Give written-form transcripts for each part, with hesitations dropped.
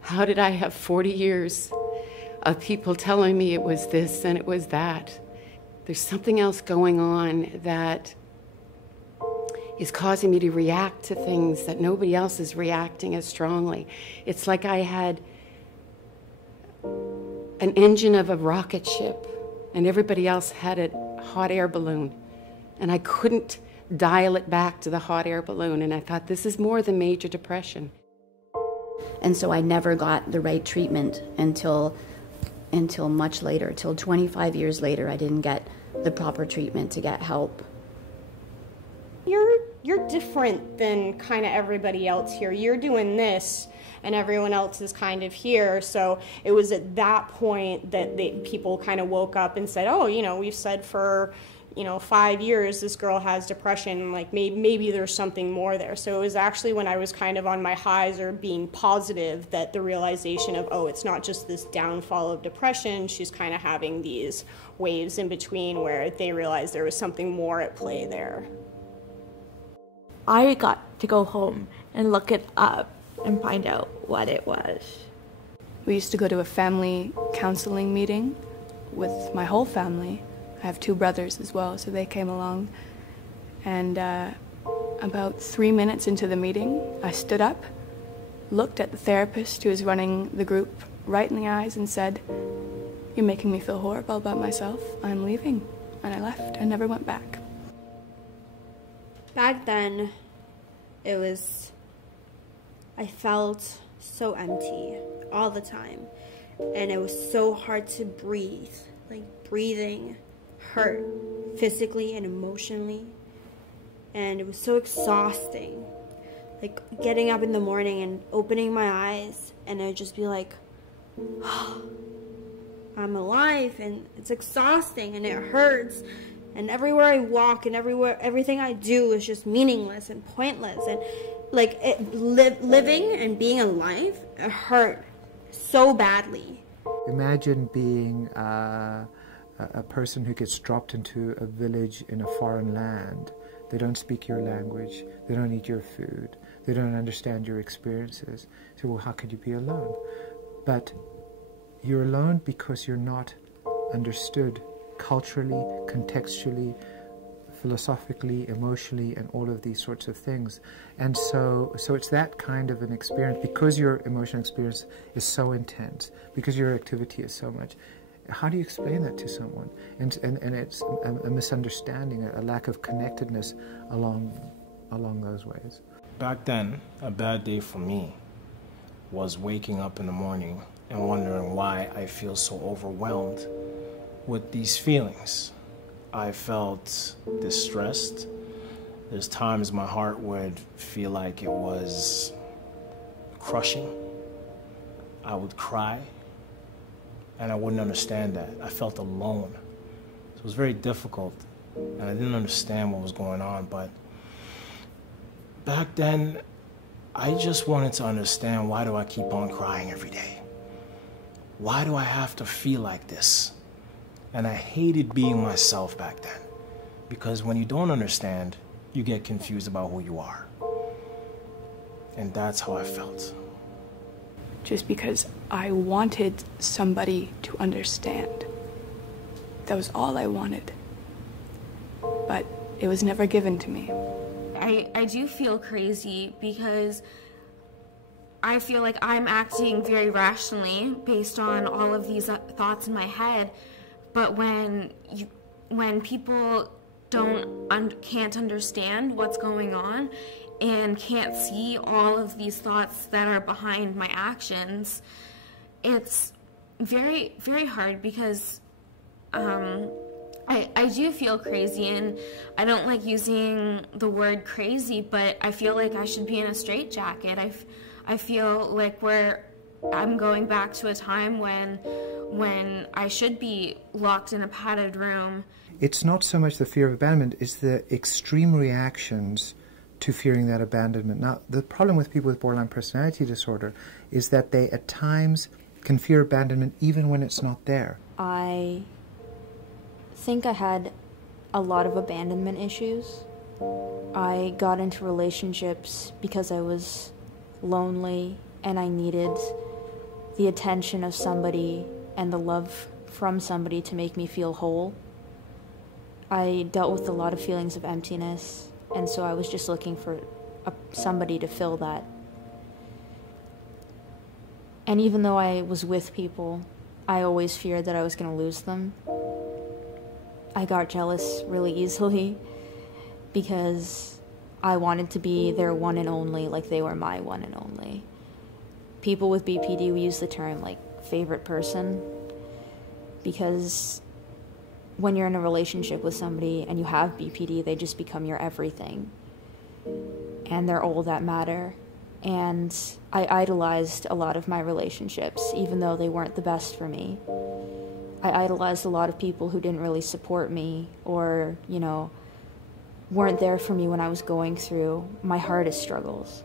How did I have 40 years of people telling me it was this and it was that? There's something else going on that is causing me to react to things that nobody else is reacting as strongly. It's like I had an engine of a rocket ship and everybody else had a hot air balloon. And I couldn't dial it back to the hot air balloon. And I thought, this is more than major depression. And so I never got the right treatment until much later, till 25 years later. I didn't get the proper treatment to get help. You're different than kind of everybody else here. You're doing this and everyone else is kind of here. So it was at that point that people kind of woke up and said, oh, we've said for 5 years this girl has depression, like maybe there's something more there. So it was actually when I was kind of on my highs or being positive that the realization of, oh, it's not just this downfall of depression, she's kind of having these waves in between where they realized there was something more at play there. I got to go home and look it up and find out what it was. We used to go to a family counseling meeting with my whole family. I have 2 brothers as well, so they came along. And about 3 minutes into the meeting, I stood up, looked at the therapist who was running the group right in the eyes and said, "You're making me feel horrible about myself. I'm leaving." And I left. I never went back. Back then, I felt so empty all the time. And it was so hard to breathe. Like, breathing hurt physically and emotionally. And it was so exhausting. Like, getting up in the morning and opening my eyes, and I'd just be like, oh, I'm alive, and it's exhausting, and it hurts. And everywhere I walk and everything I do is just meaningless and pointless. And like living and being alive, it hurt so badly. Imagine being a person who gets dropped into a village in a foreign land. They don't speak your language. They don't eat your food. They don't understand your experiences. So, well, how could you be alone? But you're alone because you're not understood culturally, contextually, philosophically, emotionally, and all of these sorts of things. And so it's that kind of an experience, because your emotional experience is so intense, because your activity is so much. How do you explain that to someone? And it's a misunderstanding, a lack of connectedness along those ways. Back then, a bad day for me was waking up in the morning and wondering why I feel so overwhelmed with these feelings. I felt distressed. There's times my heart would feel like it was crushing. I would cry, and I wouldn't understand that. I felt alone. So it was very difficult, and I didn't understand what was going on. But back then, I just wanted to understand, why do I keep on crying every day? Why do I have to feel like this? And I hated being myself back then, because when you don't understand, you get confused about who you are. And that's how I felt. Just because I wanted somebody to understand. That was all I wanted. But it was never given to me. I do feel crazy because I feel like I'm acting very rationally based on all of these thoughts in my head. But when people can't understand what's going on and can't see all of these thoughts that are behind my actions, it's very, very hard, because I do feel crazy, and I don't like using the word crazy, but I feel like I should be in a straitjacket. I feel like I'm going back to a time when I should be locked in a padded room. It's not so much the fear of abandonment, it's the extreme reactions to fearing that abandonment. Now, the problem with people with borderline personality disorder is that they at times can fear abandonment even when it's not there. I think I had a lot of abandonment issues. I got into relationships because I was lonely and I needed the attention of somebody and the love from somebody to make me feel whole. I dealt with a lot of feelings of emptiness, and so I was just looking for somebody to fill that. And even though I was with people, I always feared that I was going to lose them. I got jealous really easily because I wanted to be their one and only, like they were my one and only. People with BPD, we use the term like favorite person, because when you're in a relationship with somebody and you have BPD, they just become your everything. And they're all that matter. And I idolized a lot of my relationships, even though they weren't the best for me. I idolized a lot of people who didn't really support me or, you know, weren't there for me when I was going through my hardest struggles.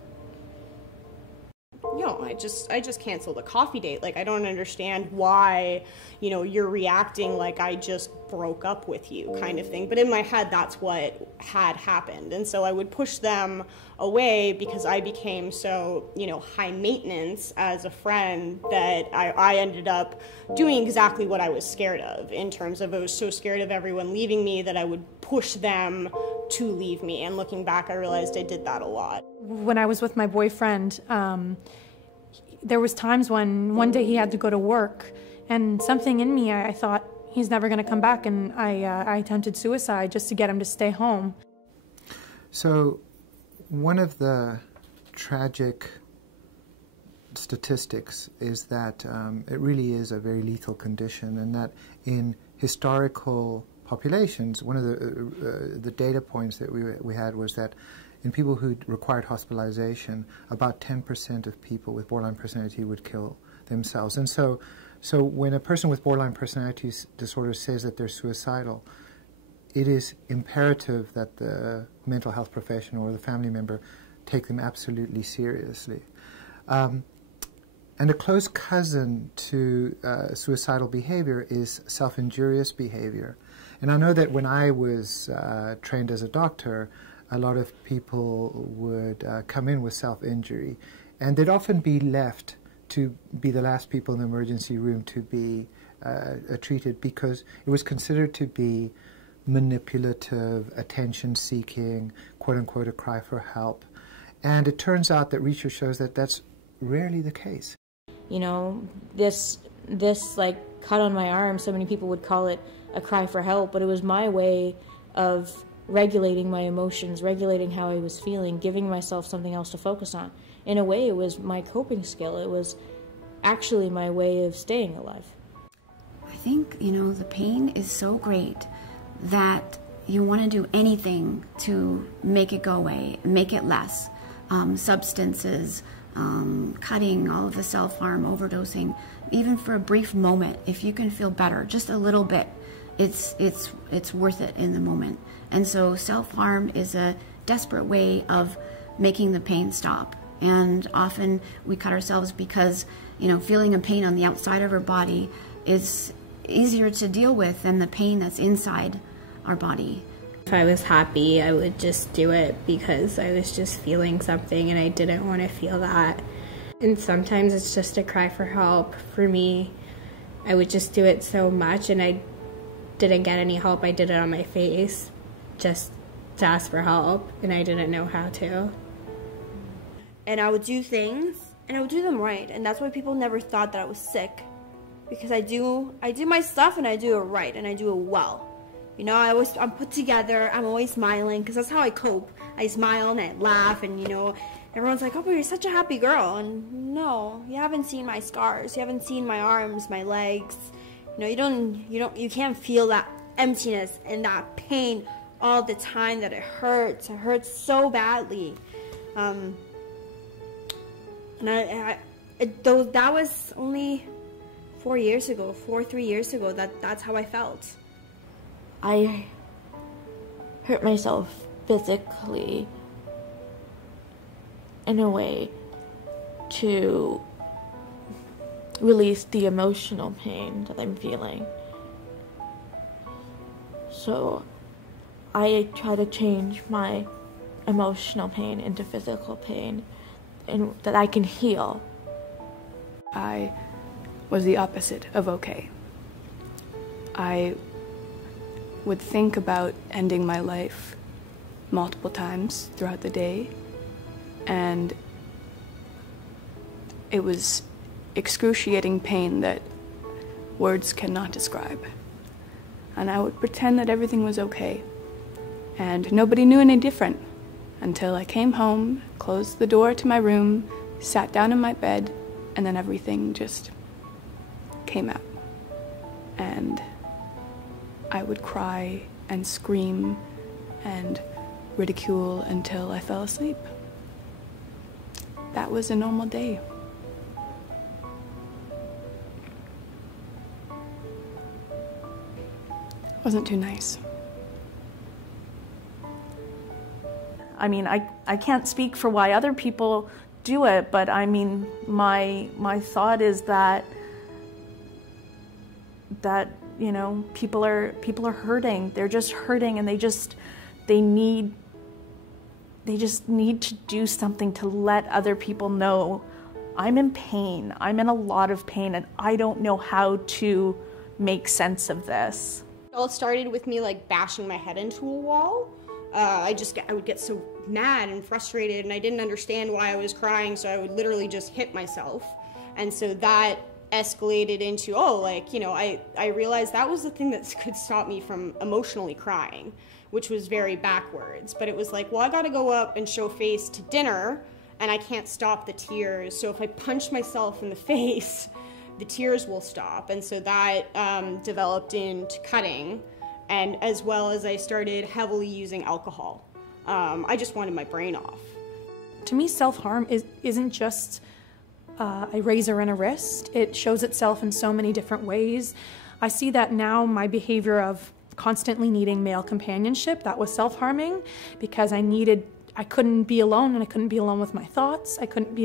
You know, I just canceled a coffee date. Like, I don't understand why, you know, you're reacting like I just broke up with you kind of thing. But in my head, that's what had happened. And so I would push them away because I became so, you know, high maintenance as a friend that I ended up doing exactly what I was scared of, in terms of I was so scared of everyone leaving me that I would push them to leave me. And looking back, I realized I did that a lot. When I was with my boyfriend, there was times when one day he had to go to work, and something in me, I thought, he's never going to come back, and I attempted suicide just to get him to stay home. So one of the tragic statistics is that it really is a very lethal condition, and that in historical populations, one of the data points that we had was that in people who required hospitalization, about 10% of people with borderline personality would kill themselves. And so when a person with borderline personality disorder says that they're suicidal, it is imperative that the mental health professional or the family member take them absolutely seriously. And a close cousin to suicidal behavior is self-injurious behavior. And I know that when I was trained as a doctor, a lot of people would come in with self-injury, and they'd often be left to be the last people in the emergency room to be treated, because it was considered to be manipulative, attention-seeking, quote-unquote, a cry for help. And it turns out that research shows that that's rarely the case. You know, this like cut on my arm, so many people would call it a cry for help, but it was my way of regulating my emotions, regulating how I was feeling, giving myself something else to focus on. In a way, it was my coping skill. It was actually my way of staying alive. I think, you know, the pain is so great that you want to do anything to make it go away, make it less. Substances, cutting, all of the self-harm, overdosing, even for a brief moment, if you can feel better, just a little bit, it's worth it in the moment. And so self-harm is a desperate way of making the pain stop. And often we cut ourselves because, you know, feeling a pain on the outside of our body is easier to deal with than the pain that's inside our body. If I was happy, I would just do it because I was just feeling something and I didn't want to feel that. And sometimes it's just a cry for help. For me, I would just do it so much and I didn't get any help. I did it on my face just to ask for help, and I didn't know how to. And I would do things and I would do them right, and that's why people never thought that I was sick, because I do my stuff and I do it right and I do it well. You know, I'm put together, I'm always smiling, because that's how I cope. I smile and I laugh, and you know, everyone's like, oh, but you're such a happy girl. And no, you haven't seen my scars, you haven't seen my arms, my legs. You know, you can't feel that emptiness and that pain all the time, that it hurts so badly. And that was only 3 years ago, that's how I felt. I hurt myself physically in a way to release the emotional pain that I'm feeling. So I try to change my emotional pain into physical pain, and that I can heal. I was the opposite of okay. I would think about ending my life multiple times throughout the day, and it was excruciating pain that words cannot describe. And I would pretend that everything was okay, and nobody knew any different until I came home, closed the door to my room, sat down in my bed, and then everything just came out. And I would cry and scream and ridicule until I fell asleep. That was a normal day. Wasn't too nice. I mean, I can't speak for why other people do it, but I mean, my thought is that you know, people are hurting. They're just hurting, and they just need to do something to let other people know, I'm in pain. I'm in a lot of pain, and I don't know how to make sense of this. It all started with me like bashing my head into a wall. I would get so mad and frustrated, and I didn't understand why I was crying, so I would literally just hit myself. And so that escalated into, I realized that was the thing that could stop me from emotionally crying, which was very backwards. But it was like, well, I gotta go up and show face to dinner, and I can't stop the tears. So if I punch myself in the face, the tears will stop. And so that developed into cutting, and as well as I started heavily using alcohol. I just wanted my brain off. To me, self-harm isn't just a razor and a wrist. It shows itself in so many different ways. I see that now, my behavior of constantly needing male companionship, that was self-harming, because I couldn't be alone, and I couldn't be alone with my thoughts. I couldn't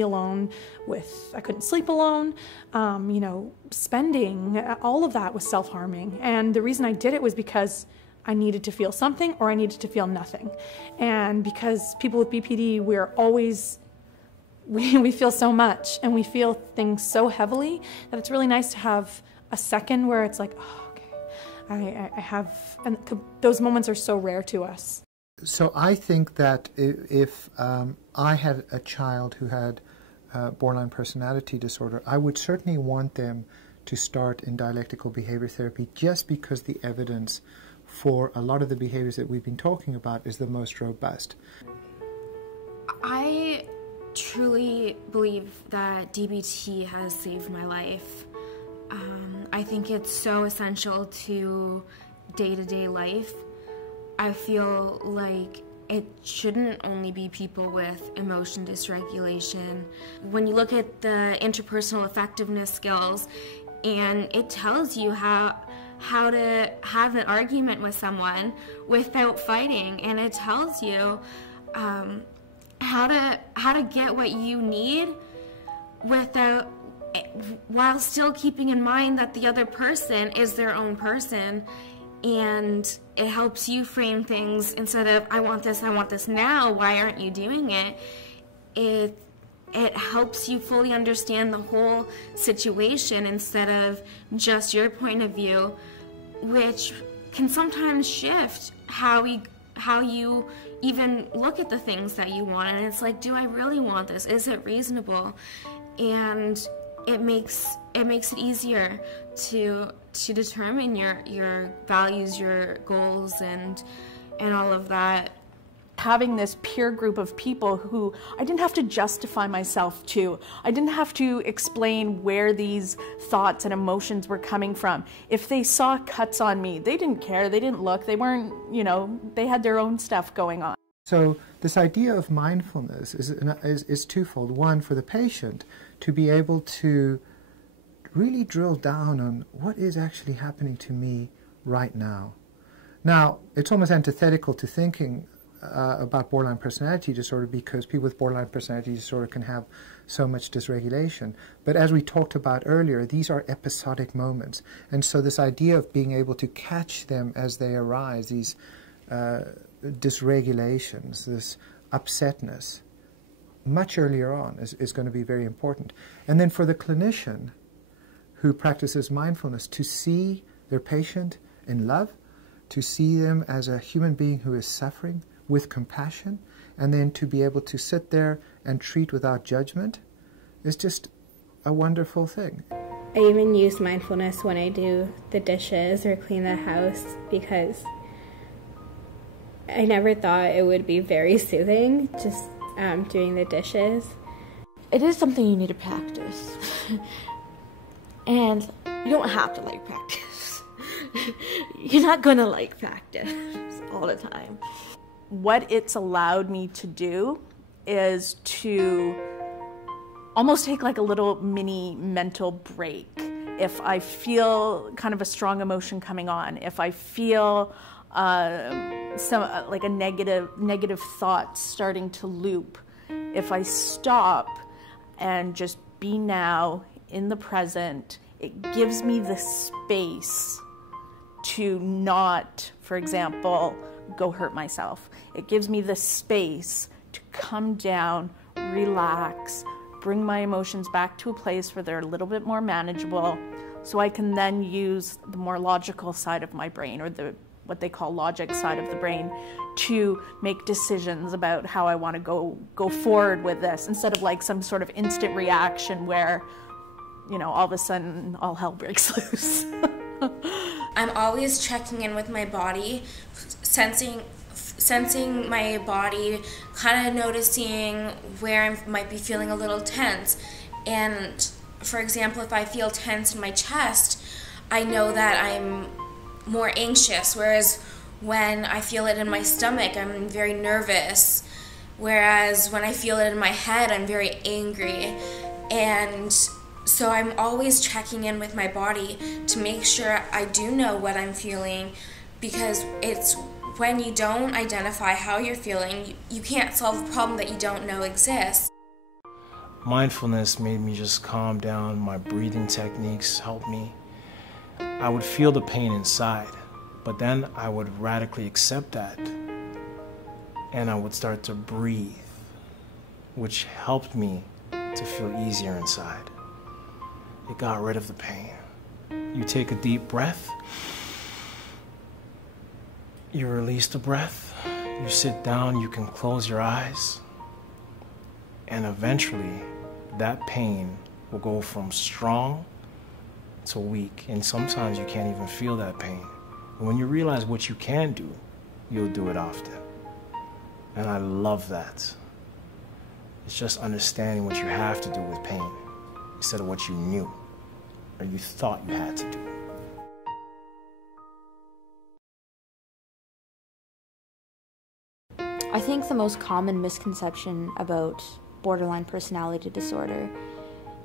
sleep alone. Spending, all of that was self-harming. And the reason I did it was because I needed to feel something, or I needed to feel nothing. And because people with BPD, we feel so much, and we feel things so heavily, that it's really nice to have a second where it's like, oh, okay, I have, and those moments are so rare to us. So I think that if I had a child who had borderline personality disorder, I would certainly want them to start in dialectical behavior therapy, just because the evidence for a lot of the behaviors that we've been talking about is the most robust. I truly believe that DBT has saved my life. I think it's so essential to day-to-day life. I feel like it shouldn't only be people with emotion dysregulation. When you look at the interpersonal effectiveness skills, and it tells you how to have an argument with someone without fighting, and it tells you how to get what you need while still keeping in mind that the other person is their own person. And it helps you frame things instead of, I want this now, why aren't you doing it? It helps you fully understand the whole situation instead of just your point of view, which can sometimes shift how you even look at the things that you want. And it's like, do I really want this? Is it reasonable? And it makes it easier to determine your values, your goals, and all of that. Having this peer group of people who I didn't have to justify myself to. I didn't have to explain where these thoughts and emotions were coming from. If they saw cuts on me, they didn't care, they didn't look, they weren't, they had their own stuff going on. So this idea of mindfulness is twofold. One, for the patient to be able to really drill down on what is actually happening to me right now. Now, it's almost antithetical to thinking about borderline personality disorder, because people with borderline personality disorder can have so much dysregulation. But as we talked about earlier, these are episodic moments. And so this idea of being able to catch them as they arise, these dysregulations, this upsetness, much earlier on is going to be very important. And then for the clinician who practices mindfulness to see their patient in love, to see them as a human being who is suffering with compassion, and then to be able to sit there and treat without judgment is just a wonderful thing. I even use mindfulness when I do the dishes or clean the house because I never thought it would be very soothing just doing the dishes. It is something you need to practice. And you don't have to like practice. You're not gonna like practice all the time. What it's allowed me to do is to almost take like a little mini mental break. If I feel kind of a strong emotion coming on, if I feel like a negative thought starting to loop, if I stop and just be now in the present, it gives me the space to not, for example, go hurt myself. It gives me the space to come down, relax, bring my emotions back to a place where they're a little bit more manageable, so I can then use the more logical side of my brain, or what they call logic side of the brain, to make decisions about how I want to go forward with this, instead of like some sort of instant reaction where, you know, all of a sudden all hell breaks loose. I'm always checking in with my body, sensing my body, kind of noticing where I might be feeling a little tense. And for example, if I feel tense in my chest, I know that I'm more anxious, whereas when I feel it in my stomach, I'm very nervous, whereas when I feel it in my head, I'm very angry. And so I'm always checking in with my body to make sure I do know what I'm feeling, because it's when you don't identify how you're feeling, you can't solve a problem that you don't know exists. Mindfulness made me just calm down. My breathing techniques helped me. I would feel the pain inside, but then I would radically accept that, and I would start to breathe, which helped me to feel easier inside. It got rid of the pain. You take a deep breath, you release the breath, you sit down, you can close your eyes, and eventually that pain will go from strong to weak, and sometimes you can't even feel that pain. And when you realize what you can do, you'll do it often. And I love that. It's just understanding what you have to do with pain instead of what you knew or you thought you had to do. I think the most common misconception about borderline personality disorder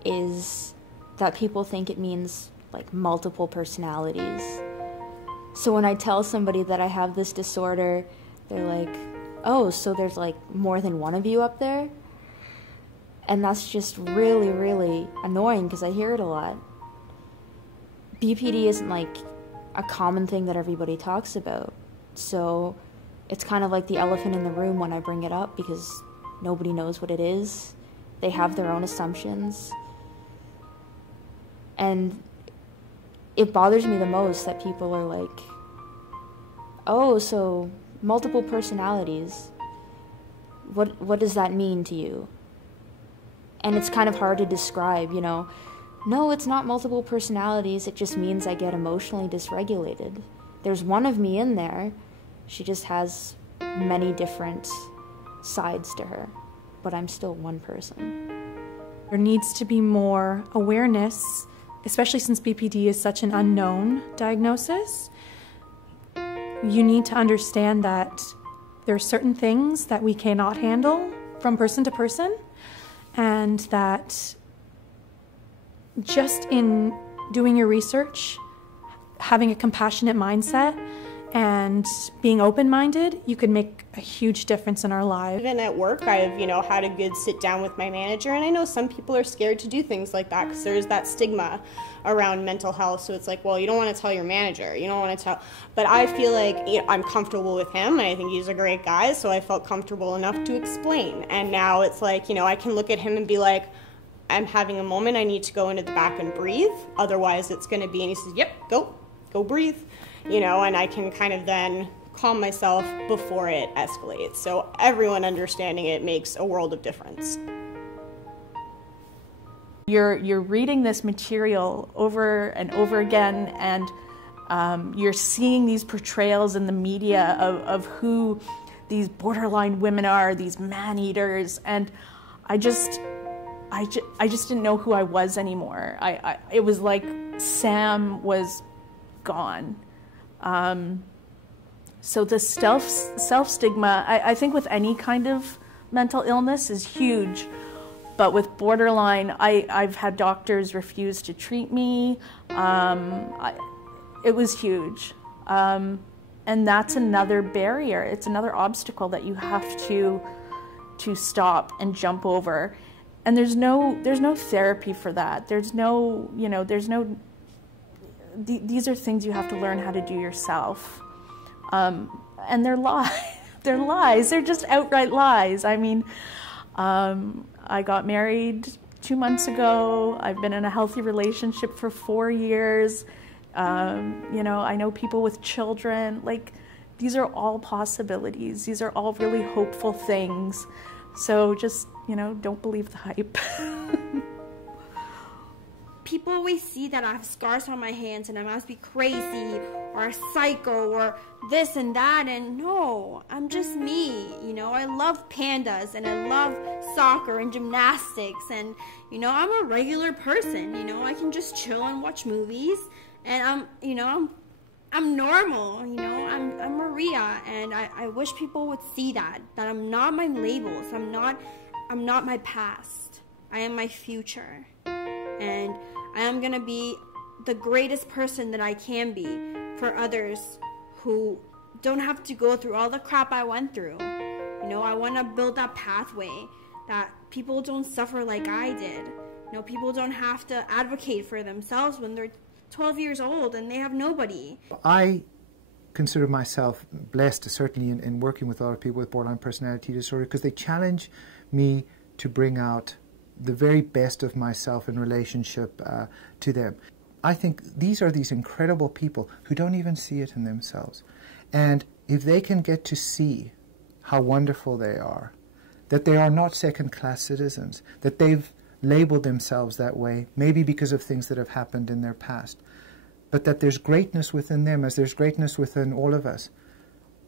is that people think it means like multiple personalities. So when I tell somebody that I have this disorder, they're like, oh, so there's like more than one of you up there? And that's just really, really annoying because I hear it a lot. BPD isn't like a common thing that everybody talks about. So it's kind of like the elephant in the room when I bring it up because nobody knows what it is. They have their own assumptions. And it bothers me the most that people are like, oh, so multiple personalities. What does that mean to you? And it's kind of hard to describe, you know. No, it's not multiple personalities. It just means I get emotionally dysregulated. There's one of me in there. She just has many different sides to her, but I'm still one person. There needs to be more awareness, especially since BPD is such an unknown diagnosis. You need to understand that there are certain things that we cannot handle from person to person, and that just in doing your research, having a compassionate mindset, and being open-minded, you can make a huge difference in our lives. Even at work, I've, had a good sit down with my manager, and I know some people are scared to do things like that because there's that stigma around mental health. So it's like, well, you don't want to tell your manager, you don't want to tell, but I feel like I'm comfortable with him, and I think he's a great guy, so I felt comfortable enough to explain. And now it's like, I can look at him and be like, I'm having a moment, I need to go into the back and breathe, otherwise it's going to be, and he says, yep, go breathe, you know, and I can kind of then calm myself before it escalates. So everyone understanding it makes a world of difference. You're reading this material over and over again, and you're seeing these portrayals in the media of who these borderline women are, these man-eaters, and I just didn't know who I was anymore. It was like Sam was gone. So the self-stigma, I think with any kind of mental illness is huge. But with borderline, I've had doctors refuse to treat me. It was huge. And that's another barrier. It's another obstacle that you have to stop and jump over. And there's no therapy for that. These are things you have to learn how to do yourself. And they're lies. They're lies. They're just outright lies. I mean, I got married 2 months ago. I've been in a healthy relationship for 4 years. I know people with children. Like, these are all possibilities. These are all really hopeful things. So just, don't believe the hype. People always see that I have scars on my hands and I must be crazy or a psycho or this and that, and no, I'm just me. I love pandas and I love soccer and gymnastics, and I'm a regular person. I can just chill and watch movies, and I'm normal. I'm Maria, and I wish people would see that I'm not my labels. I'm not my past. I am my future, and I am going to be the greatest person that I can be for others who don't have to go through all the crap I went through. I want to build that pathway that people don't suffer like I did. People don't have to advocate for themselves when they're 12 years old and they have nobody. I consider myself blessed, certainly in working with a lot of people with borderline personality disorder, because they challenge me to bring out the very best of myself in relationship to them. I think these are these incredible people who don't even see it in themselves. And if they can get to see how wonderful they are, that they are not second-class citizens, that they've labeled themselves that way, maybe because of things that have happened in their past, but that there's greatness within them as there's greatness within all of us,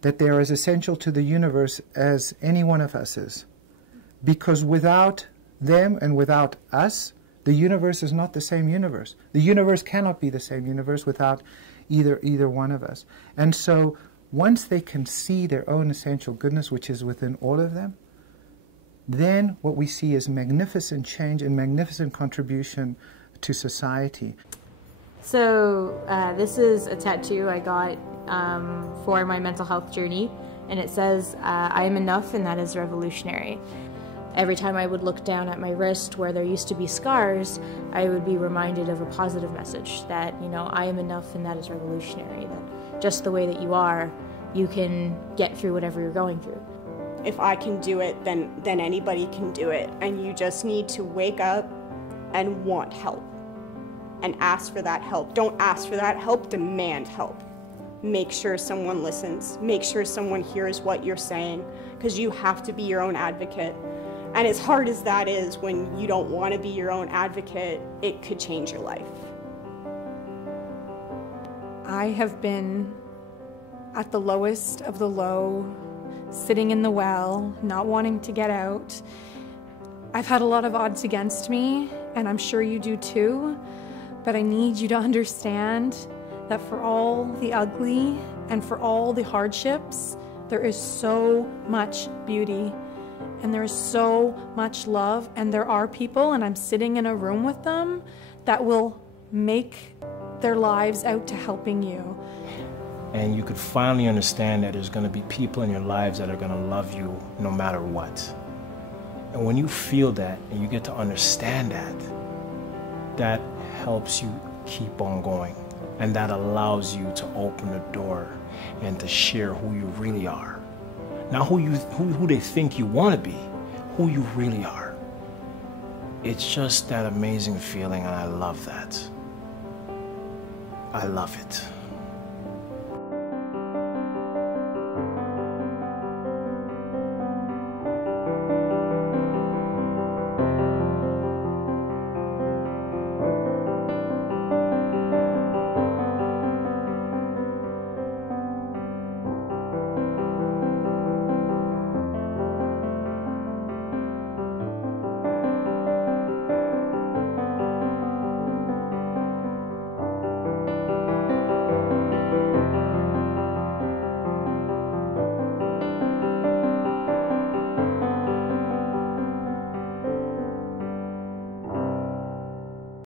that they are as essential to the universe as any one of us is. Because without them and without us, the universe is not the same universe. The universe cannot be the same universe without either one of us. And so once they can see their own essential goodness, which is within all of them, then what we see is magnificent change and magnificent contribution to society. So this is a tattoo I got for my mental health journey, and it says, I am enough, and that is revolutionary. Every time I would look down at my wrist where there used to be scars, I would be reminded of a positive message that, I am enough and that is revolutionary, that just the way that you are, you can get through whatever you're going through. If I can do it, then anybody can do it. And you just need to wake up and want help and ask for that help. Don't ask for that help, demand help. Make sure someone listens. Make sure someone hears what you're saying, because you have to be your own advocate. And as hard as that is, when you don't want to be your own advocate, it could change your life. I have been at the lowest of the low, sitting in the well, not wanting to get out. I've had a lot of odds against me, and I'm sure you do too, but I need you to understand that for all the ugly and for all the hardships, there is so much beauty. And there is so much love, and there are people, and I'm sitting in a room with them, that will make their lives out to helping you. And you could finally understand that there's going to be people in your lives that are going to love you no matter what. And when you feel that and you get to understand that, that helps you keep on going. And that allows you to open the door and to share who you really are. Not who they think you want to be, who you really are. It's just that amazing feeling, and I love that. I love it.